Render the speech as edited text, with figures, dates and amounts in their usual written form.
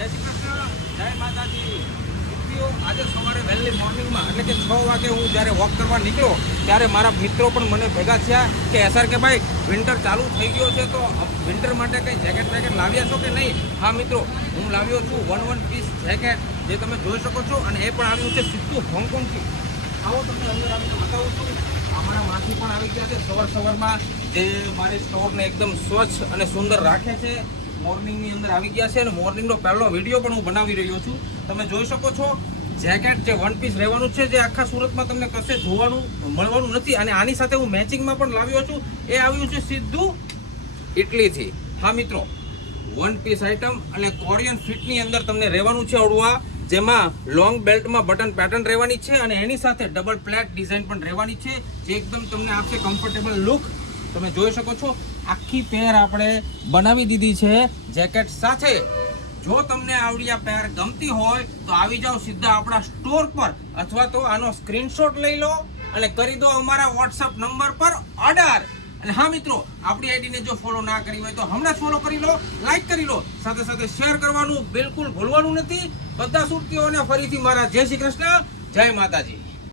જય શ્રી કૃષ્ણ, જય માતાજી. મિત્રો, આજે સવારે વહેલી મોર્નિંગમાં એટલે કે 6 વાગે હું જ્યારે વોક કરવા નીકળ્યો ત્યારે મારા મિત્રો પણ મને ભેગા થયા કે એસઆર કે ભાઈ વિન્ટર ચાલુ થઈ ગયો છે તો વિન્ટર માટે કંઈ જેકેટ વેકેટ લાવ્યા છો કે નહીં? હા મિત્રો, હું લાવ્યો છું વન પીસ જેકેટ જે તમે જોઈ શકો છો અને એ પણ આવ્યું છે સીધું હોંગકોંગથી. આવો તમને અંદર આવીને બતાવું છું. અમારા માસી પણ આવી ગયા છે સવારમાં જે મારી સ્ટોરને એકદમ સ્વચ્છ અને સુંદર રાખે છે. મોર્નિંગની અંદર આવી ગયા છે અને મોર્નિંગનો પહેલો વિડીયો પણ હું બનાવી રહ્યો છું. તમે જોઈ શકો છો જેકેટ જે વન પીસ રહેવાનું છે જે આખા સુરતમાં તમને કશે જોવાનું મળવાનું નથી. અને આની સાથે હું મેચિંગમાં પણ લાવ્યો છું. એ આવ્યું છે સીધું ઇટલીથી. હા મિત્રો, વન પીસ આઇટમ અને કોરિયન ફિટની અંદર તમને રહેવાનું છે અડવા, જેમાં લોંગ બેલ્ટમાં બટન પેટર્ન રહેવાની છે અને એની સાથે ડબલ પ્લેટ ડિઝાઇન પણ રહેવાની છે જે એકદમ તમને આપશે કમ્ફર્ટેબલ લુક. તમે જોઈ શકો છો આખી પેર આપણે બનાવી દીધી છે જેકેટ સાથે. જો તમને આવડી આ પેર ગમતી હોય તો આવી જાઓ સીધા આપણા સ્ટોર પર અથવા તો આનો સ્ક્રીનશોટ લઈ લો અને કરી દો અમારા વોટ્સઅપ નંબર પર ઓર્ડર. અને હા મિત્રો, આપણી આઈડીને જો ફોલો ના કરી હોય તો હમણાં ફોલો કરી લો, લાઈક કરી લો, સાથે સાથે શેર કરવાનું બિલકુલ ભૂલવાનું નથી. બધા સુરતીઓને ફરીથી મારા જય શ્રી કૃષ્ણ, જય માતાજી.